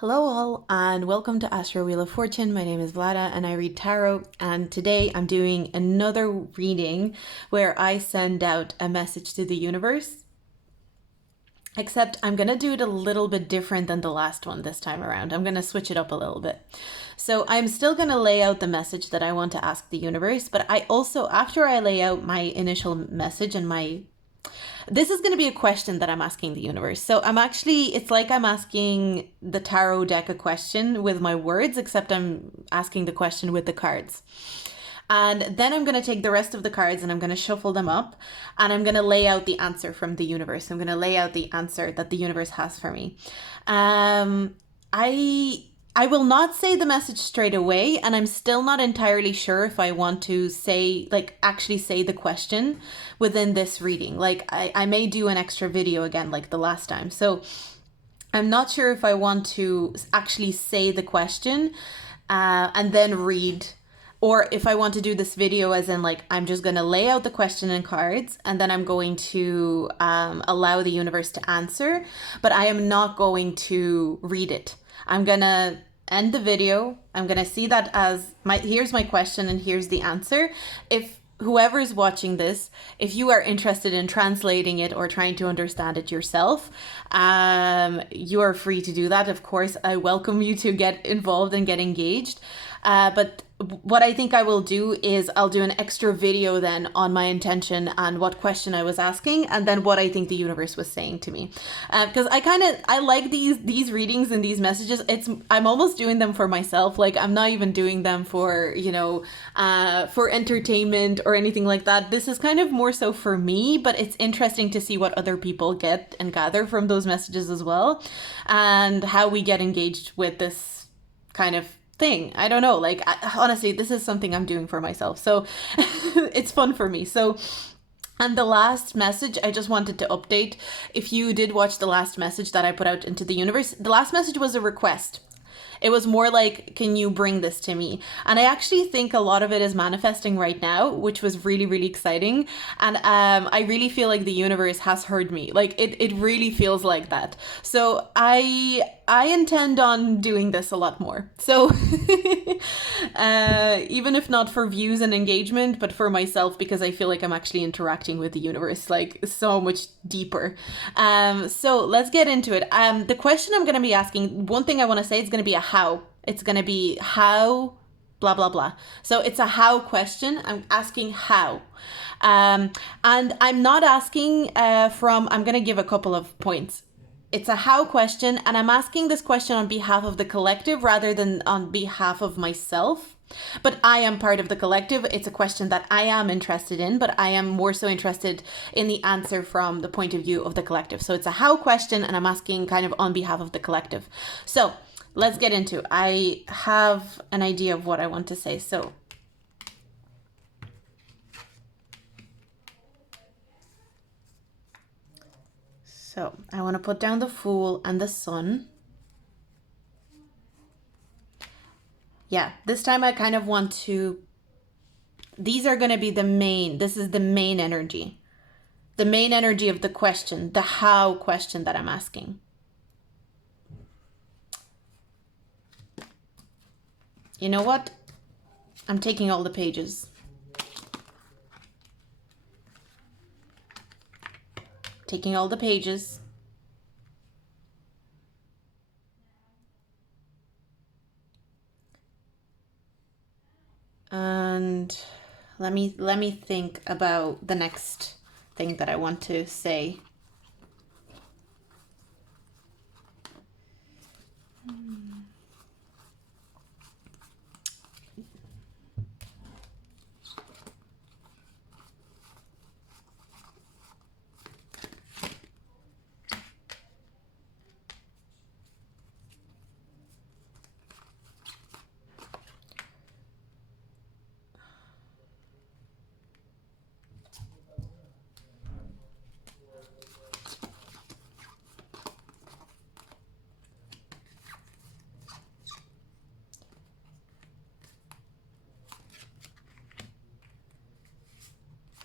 Hello all and welcome to Astro Wheel of Fortune. My name is Vlada and I read tarot, and today I'm doing another reading where I send out a message to the universe. Except I'm going to do it a little bit different than the last one this time around. I'm going to switch it up a little bit. So I'm still going to lay out the message that I want to ask the universe, but I also, after I lay out my initial message and this is going to be a question that I'm asking the universe. So it's like I'm asking the tarot deck a question with my words, except I'm asking the question with the cards. And then I'm going to take the rest of the cards and I'm going to shuffle them up and I'm going to lay out the answer from the universe. I'm going to lay out the answer that the universe has for me. I will not say the message straight away, and I'm still not entirely sure if I want to actually say the question within this reading. I may do an extra video again like the last time. So I'm not sure if I want to actually say the question and then read, or if I want to do this video as in I'm just going to lay out the question in cards and then I'm going to allow the universe to answer, but I am not going to read it. I'm going to end the video. I'm going to see that as here's my question and here's the answer. If whoever is watching this, if you are interested in translating it or trying to understand it yourself, you are free to do that. Of course, I welcome you to get involved and get engaged. But what I think I will do is I'll do an extra video then on my intention and what question I was asking, and then what I think the universe was saying to me. Because I like these readings and these messages. I'm almost doing them for myself. I'm not even doing them for, for entertainment or anything like that. This is kind of more so for me, but it's interesting to see what other people get and gather from those messages as well, and how we get engaged with this kind of thing. I don't know, honestly, this is something I'm doing for myself, so it's fun for me. So, and the last message, I just wanted to update. If you did watch the last message that I put out into the universe, the last message was a request. It was more like, can you bring this to me? And I actually think a lot of it is manifesting right now, which was really, really exciting. And I really feel like the universe has heard me. It really feels like that. So I intend on doing this a lot more. So even if not for views and engagement, but for myself, because I feel like I'm actually interacting with the universe so much deeper. So let's get into it. The question I'm going to be asking, one thing I want to say, it's going to be a how. It's going to be how, blah, blah, blah. So it's a how question. I'm asking how. And I'm not asking I'm going to give a couple of points. It's a how question, and I'm asking this question on behalf of the collective rather than on behalf of myself. But I am part of the collective. It's a question that I am interested in, but I am more so interested in the answer from the point of view of the collective. So it's a how question, and I'm asking kind of on behalf of the collective. So let's get into it. I have an idea of what I want to say. So I want to put down the Fool and the Sun. Yeah, this time I kind of want to, these are going to be this is the main energy. The main energy of the question, the how question that I'm asking. You know what? I'm taking all the pages. Taking all the pages. And let me think about the next thing that I want to say.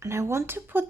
And I want to put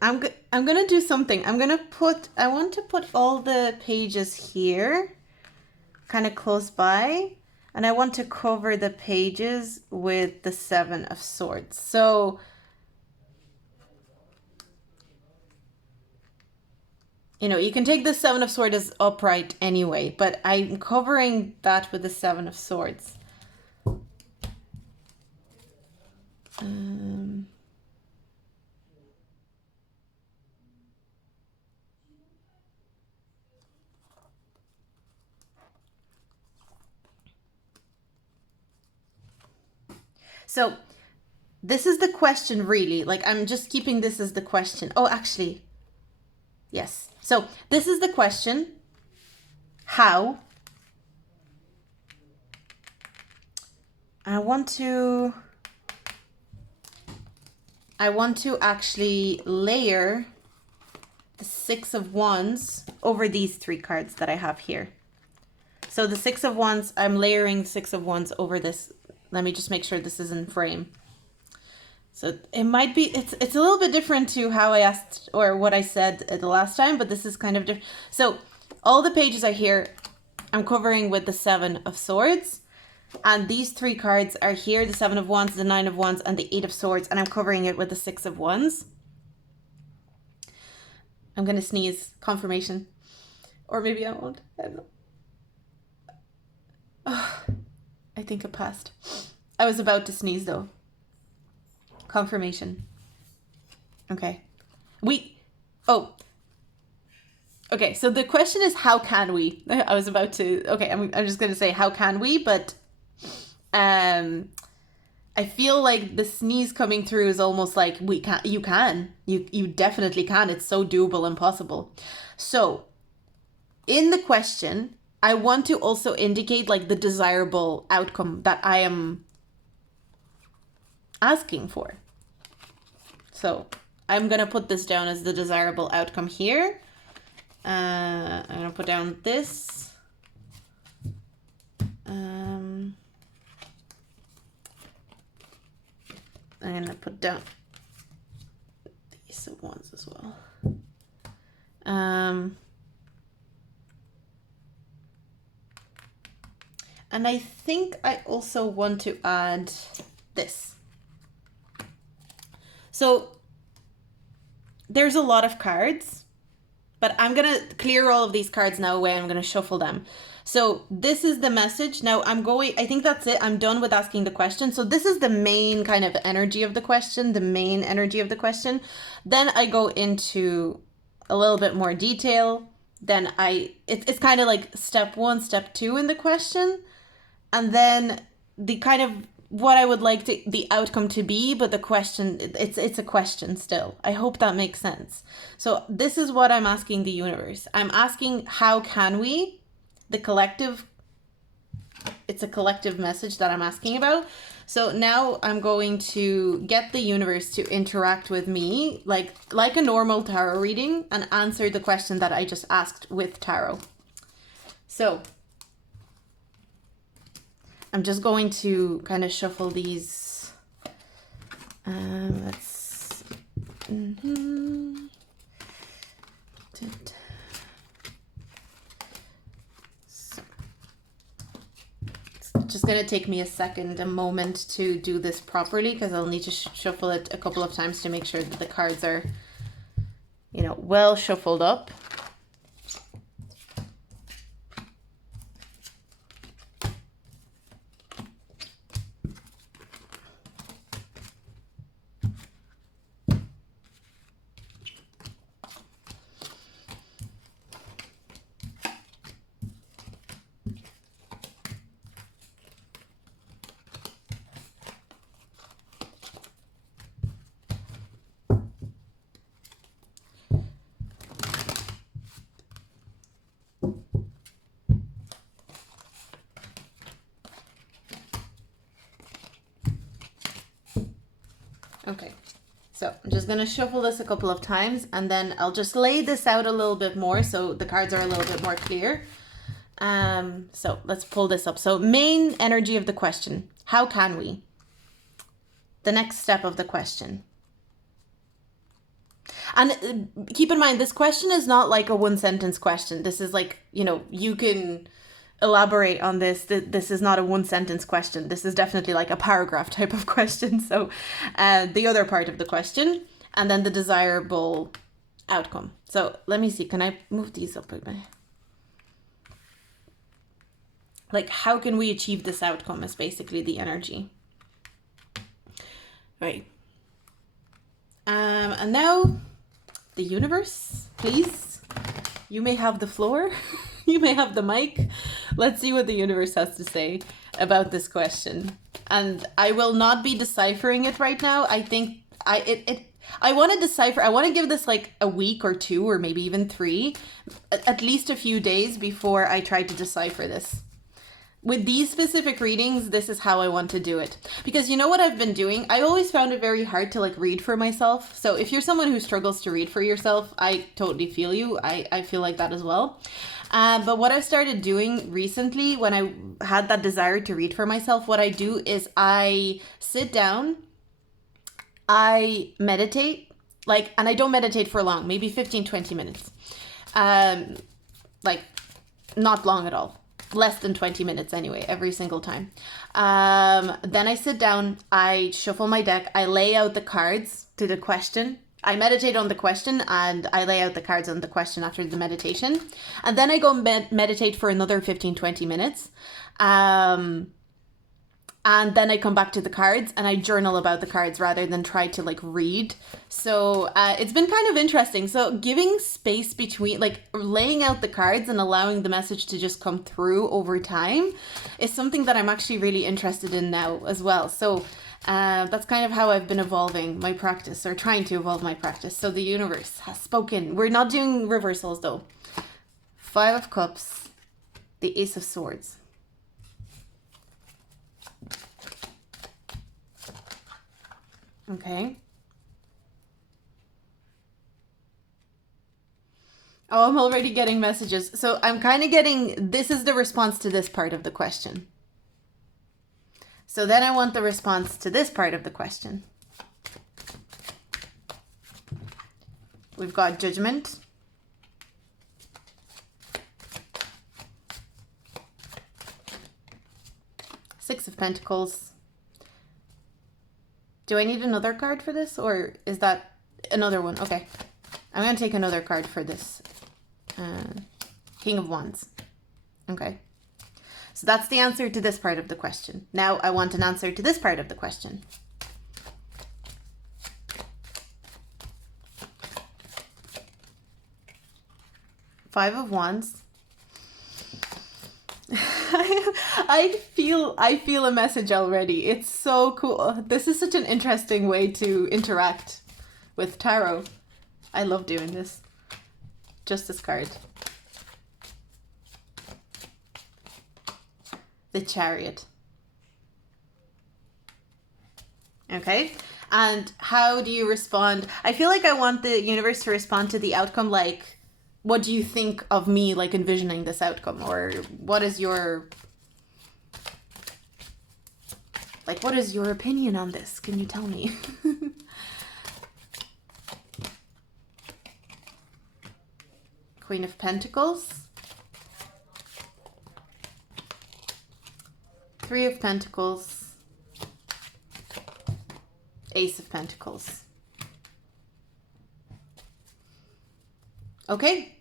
I'm going to do something. I want to put all the pages here. kind of close by, and I want to cover the pages with the Seven of Swords. So, you know, you can take the Seven of Swords as upright anyway, but I'm covering that with the Seven of Swords. So this is the question, really. Like, I'm just keeping this as the question. Oh, actually, yes. So this is the question. How? I want to actually layer the Six of Wands over these three cards that I have here. So the Six of Wands, I'm layering Six of Wands over this. Let me just make sure this is in frame. So it might be, it's a little bit different to how I asked or what I said the last time, but this is kind of different. So all the pages are here. I'm covering with the Seven of Swords. And these three cards are here, the Seven of Wands, the Nine of Wands, and the Eight of Swords. And I'm covering it with the Six of Wands. I'm going to sneeze. Confirmation. Or maybe I won't. I don't know. Oh, I think it passed. I was about to sneeze though. Confirmation. Okay. Okay, so the question is, how can we? I was about to, okay, I'm just going to say, how can we? But I feel like the sneeze coming through is almost like you definitely can. It's so doable and possible. So in the question, I want to also indicate like the desirable outcome that I am asking for. So I'm going to put this down as the desirable outcome here. I'm going to put down this. I'm going to put down these ones as well. And I think I also want to add this. So there's a lot of cards, but I'm going to clear all of these cards now away. I'm going to shuffle them. So this is the message. Now I think that's it. I'm done with asking the question. So this is the main kind of energy of the question, Then I go into a little bit more detail. Then it's kind of like step 1, step 2 in the question. And then the kind of what I would like the outcome to be, but the question, it's a question still. I hope that makes sense. So this is what I'm asking the universe. I'm asking, how can we, the collective, it's a collective message that I'm asking about. So now I'm going to get the universe to interact with me like a normal tarot reading and answer the question that I just asked with tarot. So I'm just going to kind of shuffle these. Let's. So, it's just going to take me a moment to do this properly, because I'll need to shuffle it a couple of times to make sure that the cards are, well shuffled up. Okay, so I'm just going to shuffle this a couple of times, and then I'll just lay this out a little bit more so the cards are a little bit more clear. So let's pull this up. So main energy of the question, how can we? The next step of the question. And keep in mind, this question is not like a one sentence question. This is like, you can elaborate on this. This is not a one sentence question. This is definitely like a paragraph type of question. So the other part of the question, and then the desirable outcome. So let me see, can I move these up a bit? Like, how can we achieve this outcome is basically the energy. Right. And now the universe, please. You may have the floor. You may have the mic. Let's see what the universe has to say about this question. And I will not be deciphering it right now. I think I want to decipher. I want to give this like a week or two, or maybe even 3, at least a few days before I try to decipher this. With these specific readings, this is how I want to do it. Because you know what I've been doing? I always found it very hard to like read for myself. So if you're someone who struggles to read for yourself, I totally feel you. I feel like that as well. But what I've started doing recently, when I had that desire to read for myself, what I do is I sit down, I meditate, and I don't meditate for long, maybe 15-20 minutes. Like, not long at all. Less than 20 minutes anyway, every single time. Then I sit down, I shuffle my deck, I lay out the cards to the question. I meditate on the question and I lay out the cards on the question after the meditation. And then I go meditate for another 15-20 minutes. And then I come back to the cards and I journal about the cards rather than try to like read. So it's been kind of interesting. So giving space between, like laying out the cards and allowing the message to just come through over time is something that I'm actually really interested in now as well. So that's kind of how I've been evolving my practice, or trying to evolve my practice. So the universe has spoken. We're not doing reversals though. 5 of Cups, the Ace of Swords. Okay. Oh, I'm already getting messages. So I'm kind of getting, this is the response to this part of the question. So then I want the response to this part of the question. We've got Judgment. Six of Pentacles. Do I need another card for this, or is that another one? Okay. I'm going to take another card for this. King of Wands. Okay. So that's the answer to this part of the question. Now I want an answer to this part of the question. Five of Wands. I feel a message already. It's so cool. This is such an interesting way to interact with tarot. I love doing this. Justice card. The Chariot. Okay. And how do you respond? I feel like I want the universe to respond to the outcome like, what do you think of me, like envisioning this outcome? Or what is your, like, what is your opinion on this? Can you tell me? Queen of Pentacles. 3 of Pentacles. Ace of Pentacles. Okay.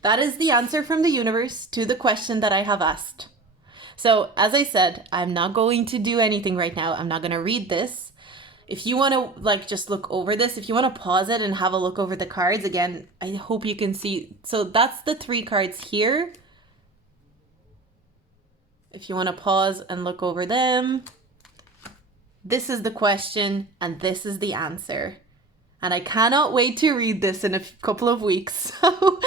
That is the answer from the universe to the question that I have asked. So, as I said, I'm not going to do anything right now. I'm not going to read this. If you want to, like, just look over this, if you want to pause it and have a look over the cards, again, I hope you can see. So, that's the 3 cards here. If you want to pause and look over them. This is the question, and this is the answer. And I cannot wait to read this in a couple of weeks. So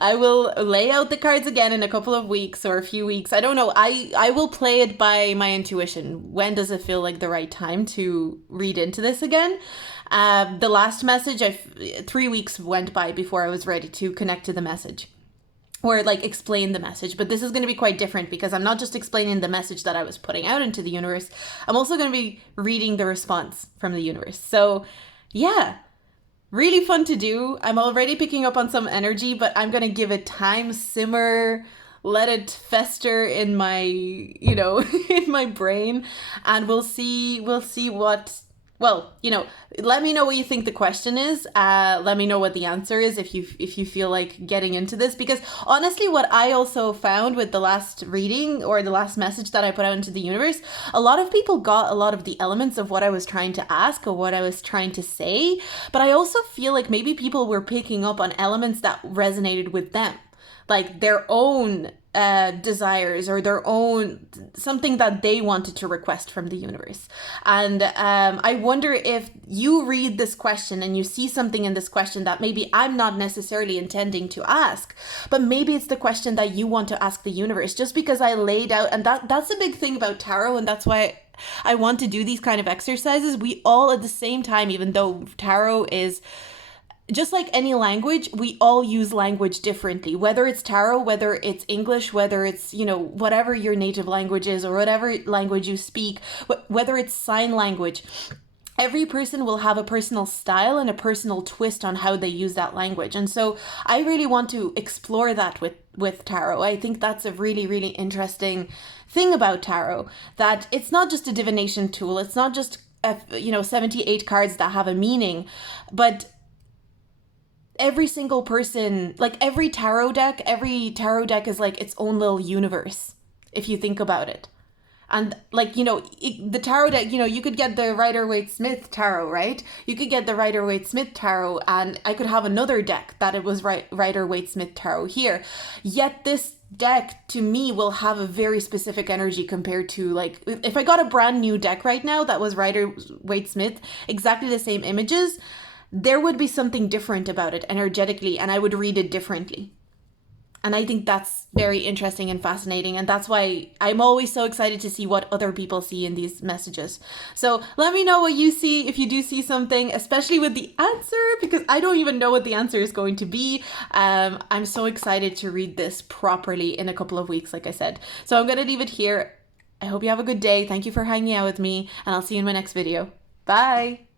I will lay out the cards again in a couple of weeks or a few weeks. I don't know. I will play it by my intuition. When does it feel like the right time to read into this again? The last message, 3 weeks went by before I was ready to connect to the message. Or like explain the message. But this is going to be quite different because I'm not just explaining the message that I was putting out into the universe. I'm also going to be reading the response from the universe. So yeah. Really fun to do. I'm already picking up on some energy, but I'm going to give it time, simmer, let it fester in my, you know, in my brain, and we'll see what, well, you know, let me know what you think the question is. Let me know what the answer is if you feel like getting into this, because honestly, what I also found with the last reading or the last message that I put out into the universe, a lot of people got a lot of the elements of what I was trying to ask or what I was trying to say, but I also feel like maybe people were picking up on elements that resonated with them, like their own desires or their own something that they wanted to request from the universe. And I wonder if you read this question and you see something in this question that maybe I'm not necessarily intending to ask, but maybe it's the question that you want to ask the universe, just because I laid out. And that's a big thing about tarot, and that's why I want to do these kind of exercises. We all at the same time, even though tarot is just like any language, we all use language differently, whether it's tarot, whether it's English, whether it's, you know, whatever your native language is or whatever language you speak, whether it's sign language. Every person will have a personal style and a personal twist on how they use that language. And so I really want to explore that with tarot. I think that's a really, really interesting thing about tarot, that it's not just a divination tool. It's not just, 78 cards that have a meaning, but every single person, like every tarot deck is like its own little universe, if you think about it. And like, the tarot deck, you could get the Rider-Waite-Smith tarot, right? You could get the Rider-Waite-Smith tarot, and I could have another deck that it was Rider-Waite-Smith tarot here. Yet this deck to me will have a very specific energy compared to, like, if I got a brand new deck right now that was Rider-Waite-Smith, exactly the same images, there would be something different about it energetically, and I would read it differently. And I think that's very interesting and fascinating, and that's why I'm always so excited to see what other people see in these messages. So let me know what you see, if you do see something, especially with the answer, because I don't even know what the answer is going to be. I'm so excited to read this properly in a couple of weeks, like I said. So I'm going to leave it here. I hope you have a good day. Thank you for hanging out with me, and I'll see you in my next video. Bye!